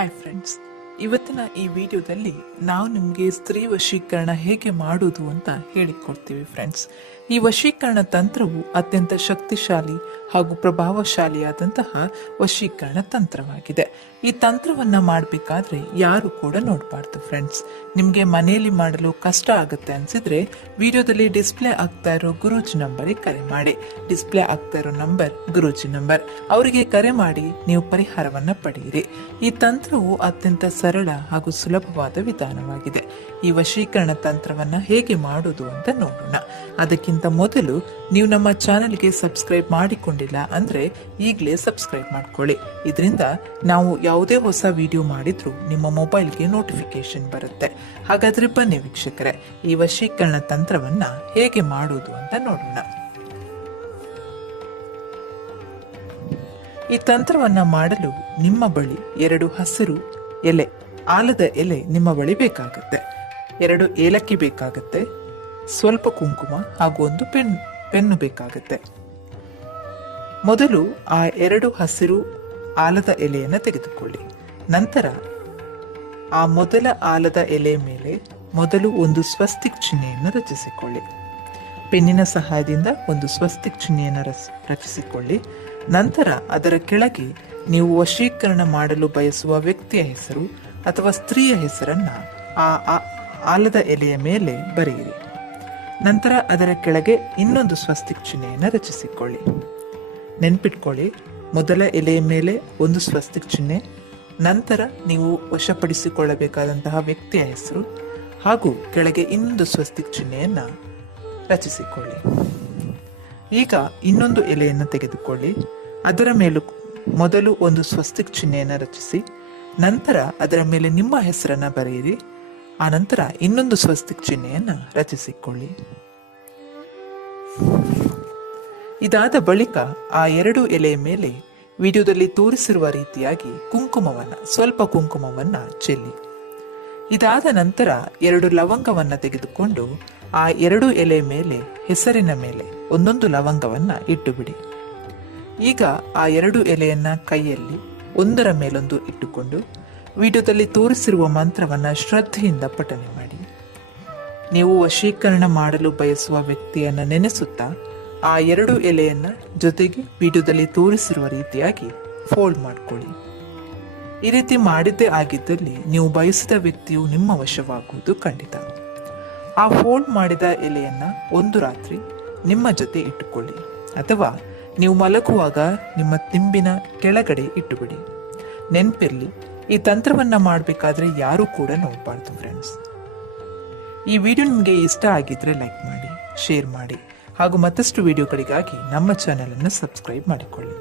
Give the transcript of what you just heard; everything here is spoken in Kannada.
ಹಾಯ್ ಫ್ರೆಂಡ್ಸ್, ಇವತ್ತಿನ ಈ ವಿಡಿಯೋದಲ್ಲಿ ನಾವು ನಿಮಗೆ ಸ್ತ್ರೀ ವಶೀಕರಣ ಹೇಗೆ ಮಾಡುವುದು ಅಂತ ಹೇಳಿಕೊಡ್ತೀವಿ ಫ್ರೆಂಡ್ಸ್. ಈ ವಶೀಕರಣ ತಂತ್ರವು ಅತ್ಯಂತ ಶಕ್ತಿಶಾಲಿ ಹಾಗೂ ಪ್ರಭಾವಶಾಲಿಯಾದಂತಹ ವಶೀಕರಣ ತಂತ್ರವಾಗಿದೆ. ಈ ತಂತ್ರವನ್ನ ಮಾಡಬೇಕಾದ್ರೆ ಯಾರು ಕೂಡ ನೋಡಬಾರ್ದು ಫ್ರೆಂಡ್ಸ್. ನಿಮಗೆ ಮನೆಯಲ್ಲಿ ಮಾಡಲು ಕಷ್ಟ ಆಗುತ್ತೆ ಅನ್ಸಿದ್ರೆ ವಿಡಿಯೋದಲ್ಲಿ ಡಿಸ್ಪ್ಲೇ ಆಗ್ತಾ ಇರೋ ಗುರೂಜಿ ನಂಬರಿಗೆ ಕರೆ ಮಾಡಿ. ಡಿಸ್ಪ್ಲೇ ಆಗ್ತಾ ಇರೋ ನಂಬರ್ ಗುರೂಜಿ ನಂಬರ್, ಅವರಿಗೆ ಕರೆ ಮಾಡಿ ನೀವು ಪರಿಹಾರವನ್ನ ಪಡೆಯಿರಿ. ಈ ತಂತ್ರವು ಅತ್ಯಂತ ಸರಳ ಹಾಗೂ ಸುಲಭವಾದ ವಿಧಾನವಾಗಿದೆ. ಈ ವಶೀಕರಣ ತಂತ್ರವನ್ನ ಹೇಗೆ ಮಾಡುವುದು ಅಂತ ನೋಡೋಣ. ಅದಕ್ಕಿಂತ ಮೊದಲು ನೀವು ನಮ್ಮ ಚಾನೆಲ್ಗೆ ಸಬ್ಸ್ಕ್ರೈಬ್ ಮಾಡಿಕೊಂಡಿಲ್ಲ ಅಂದ್ರೆ ಈಗಲೇ ಸಬ್ಸ್ಕ್ರೈಬ್ ಮಾಡ್ಕೊಳ್ಳಿ. ಇದರಿಂದ ನಾವು ಯಾವುದೇ ಹೊಸ ವಿಡಿಯೋ ಮಾಡಿದ್ರೂ ನಿಮ್ಮ ಮೊಬೈಲ್ಗೆ ನೋಟಿಫಿಕೇಶನ್ ಬರುತ್ತೆ. ಹಾಗಾದ್ರೆ ಬನ್ನಿ ವೀಕ್ಷಕರೇ, ಈ ವಶೀಕರಣ ತಂತ್ರವನ್ನ ಹೇಗೆ ಮಾಡುವುದು ಅಂತ ನೋಡೋಣ. ಈ ತಂತ್ರವನ್ನ ಮಾಡಲು ನಿಮ್ಮ ಬಳಿ 2 ಹಸಿರು ಎಲೆ, ಆಲದ ಎಲೆ ನಿಮ್ಮ ಬಳಿ ಬೇಕಾಗುತ್ತೆ. 2 ಏಲಕ್ಕಿ ಬೇಕಾಗುತ್ತೆ, ಸ್ವಲ್ಪ ಕುಂಕುಮ ಹಾಗೂ ಒಂದು ಪೆನ್ನು ಬೇಕಾಗುತ್ತೆ. ಮೊದಲು ಆ 2 ಹಸಿರು ಆಲದ ಎಲೆಯನ್ನು ತೆಗೆದುಕೊಳ್ಳಿ. ನಂತರ ಆ ಮೊದಲ ಆಲದ ಎಲೆ ಮೇಲೆ ಮೊದಲು ಒಂದು ಸ್ವಸ್ತಿಕ್ ಚಿಹ್ನೆಯನ್ನು ರಚಿಸಿಕೊಳ್ಳಿ. ಪೆನ್ನಿನ ಸಹಾಯದಿಂದ ಒಂದು ಸ್ವಸ್ತಿಕ್ ಚಿಹ್ನೆಯನ್ನು ರಚಿಸಿಕೊಳ್ಳಿ. ನಂತರ ಅದರ ಕೆಳಗೆ ನೀವು ವಶೀಕರಣ ಮಾಡಲು ಬಯಸುವ ವ್ಯಕ್ತಿಯ ಹೆಸರು ಅಥವಾ ಸ್ತ್ರೀಯ ಹೆಸರನ್ನ ಆ ಆಲದ ಎಲೆಯ ಮೇಲೆ ಬರೆಯಿರಿ. ನಂತರ ಅದರ ಕೆಳಗೆ ಇನ್ನೊಂದು ಸ್ವಸ್ತಿಕ್ ಚಿಹ್ನೆಯನ್ನು ರಚಿಸಿಕೊಳ್ಳಿ. ನೆನ್ಪಿಟ್ಕೊಳ್ಳಿ, ಮೊದಲ ಎಲೆಯ ಮೇಲೆ ಒಂದು ಸ್ವಸ್ತಿಕ್ ಚಿಹ್ನೆ, ನಂತರ ನೀವು ವಶಪಡಿಸಿಕೊಳ್ಳಬೇಕಾದಂತಹ ವ್ಯಕ್ತಿಯ ಹೆಸರು ಹಾಗೂ ಕೆಳಗೆ ಇನ್ನೊಂದು ಸ್ವಸ್ತಿಕ್ ಚಿಹ್ನೆಯನ್ನ ರಚಿಸಿಕೊಳ್ಳಿ. ಈಗ ಇನ್ನೊಂದು ಎಲೆಯನ್ನು ತೆಗೆದುಕೊಳ್ಳಿ. ಅದರ ಮೇಲೂ ಮೊದಲು ಒಂದು ಸ್ವಸ್ತಿಕ್ ಚಿಹ್ನೆಯನ್ನು ರಚಿಸಿ, ನಂತರ ಅದರ ಮೇಲೆ ನಿಮ್ಮ ಹೆಸರನ್ನ ಬರೆಯಿರಿ. ಆ ನಂತರ ಇನ್ನೊಂದು ಸ್ವಸ್ತಿಕ್ ಚಿಹ್ನೆಯನ್ನ ರಚಿಸಿಕೊಳ್ಳಿ. ಇದಾದ ಬಳಿಕ ಆ 2 ಎಲೆಯ ಮೇಲೆ ವಿಡಿಯೋದಲ್ಲಿ ತೋರಿಸಿರುವ ರೀತಿಯಾಗಿ ಸ್ವಲ್ಪ ಕುಂಕುಮವನ್ನ ಚೆಲ್ಲಿ. ಇದಾದ ನಂತರ 2 ಲವಂಗವನ್ನ ತೆಗೆದುಕೊಂಡು ಆ 2 ಎಲೆಯ ಮೇಲೆ ಹೆಸರಿನ ಮೇಲೆ ಒಂದೊಂದು ಲವಂಗವನ್ನ ಇಟ್ಟು ಬಿಡಿ. ಈಗ ಆ 2 ಎಲೆಯನ್ನ ಕೈಯಲ್ಲಿ ಒಂದರ ಮೇಲೊಂದು ಇಟ್ಟುಕೊಂಡು ವಿಡಿಯೋದಲ್ಲಿ ತೋರಿಸಿರುವ ಮಂತ್ರವನ್ನ ಶ್ರದ್ಧೆಯಿಂದ ಪಠನೆ ಮಾಡಿ. ನೀವು ವಶೀಕರಣ ಮಾಡಲು ಬಯಸುವ ವ್ಯಕ್ತಿಯನ್ನ ನೆನೆಸುತ್ತಾ ಆ 2 ಎಲೆಯನ್ನ ಜೊತೆಗೆ ವಿಡಿಯೋದಲ್ಲಿ ತೋರಿಸಿರುವ ರೀತಿಯಾಗಿ ಫೋಲ್ಡ್ ಮಾಡಿಕೊಳ್ಳಿ. ಈ ರೀತಿ ಮಾಡಿದ್ದೇ ಆಗಿದ್ದಲ್ಲಿ ನೀವು ಬಯಸಿದ ವ್ಯಕ್ತಿಯು ನಿಮ್ಮ ವಶವಾಗುವುದು ಖಂಡಿತ. ಆ ಫೋಲ್ಡ್ ಮಾಡಿದ ಎಲೆಯನ್ನ ಒಂದು ರಾತ್ರಿ ನಿಮ್ಮ ಜೊತೆ ಇಟ್ಟುಕೊಳ್ಳಿ ಅಥವಾ ನೀವು ಮಲಗುವಾಗ ನಿಮ್ಮ ತಿಂಬಿನ ಕೆಳಗಡೆ ಇಟ್ಟುಬಿಡಿ. ನೆನ್ಪಿರ್ಲಿ, ಈ ತಂತ್ರವನ್ನ ಮಾಡಬೇಕಾದ್ರೆ ಯಾರು ಕೂಡ ನೋಡಬಾರ್ದು ಫ್ರೆಂಡ್ಸ್. ಈ ವಿಡಿಯೋ ನಿಮಗೆ ಇಷ್ಟ ಆಗಿದ್ರೆ ಲೈಕ್ ಮಾಡಿ, ಶೇರ್ ಮಾಡಿ ಹಾಗೂ ಮತ್ತಷ್ಟು ವಿಡಿಯೋಗಳಿಗಾಗಿ ನಮ್ಮ ಚಾನೆಲ್ ಅನ್ನು ಸಬ್ಸ್ಕ್ರೈಬ್ ಮಾಡಿಕೊಳ್ಳಿ.